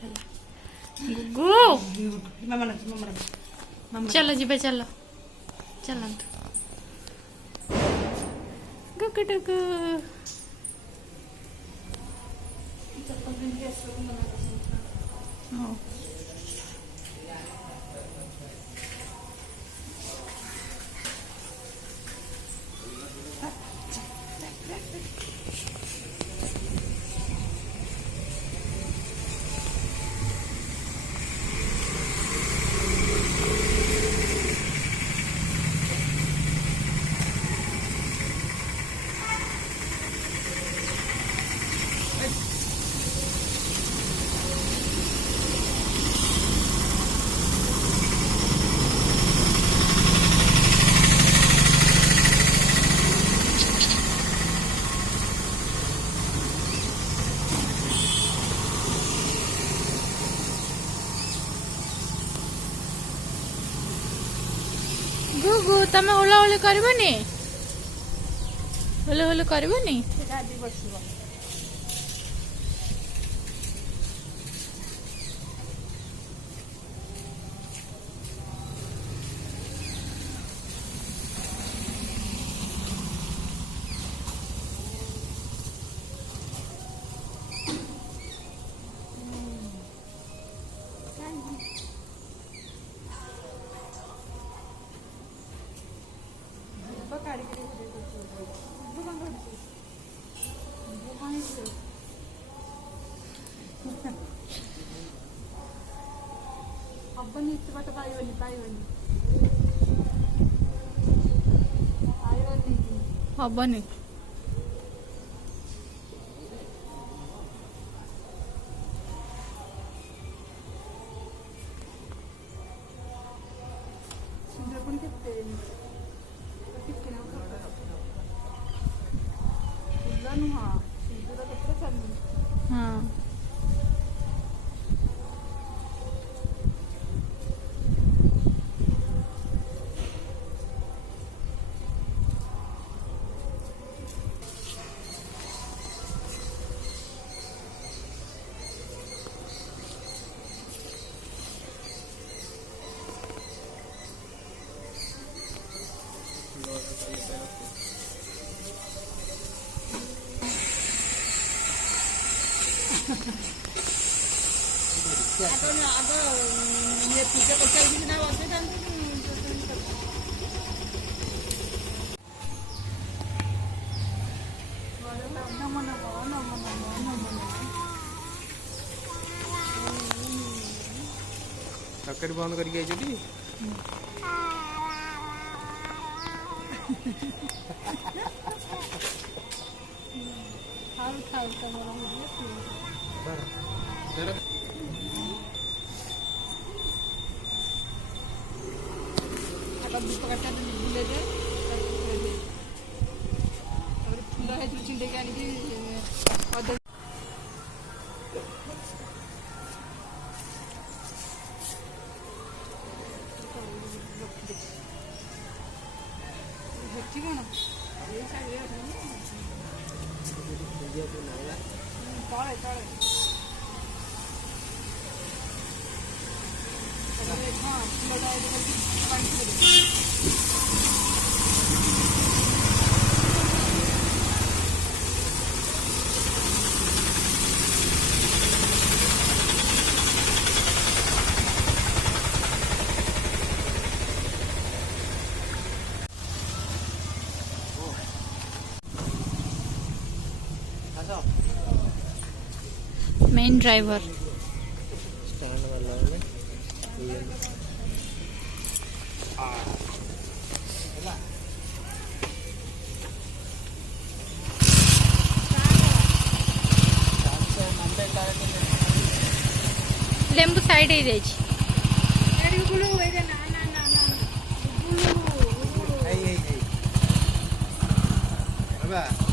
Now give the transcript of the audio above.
गुगु चलो जी चलो चलतु गुगु टुगु हाँ गुगु तमे ओला ओली करबनी ओले ओले करबनी गाड़ी बसबो हबनी इतने बात पाइबनी पाइबनी हबनी सुंदरपन के हाँ ये पीछे पीछे भी ना होते थे तकरी बंद करके आई टी खाओ खाओ तुम्हारा अब बुक काटा बुले दे और फूल है जो चिंडे के आनी अदर ठीक है ना ये साइड है चले चले हाँ मेन ड्राइवर स्टैंड वाला है लेंबू साइड ही जाइए Hey.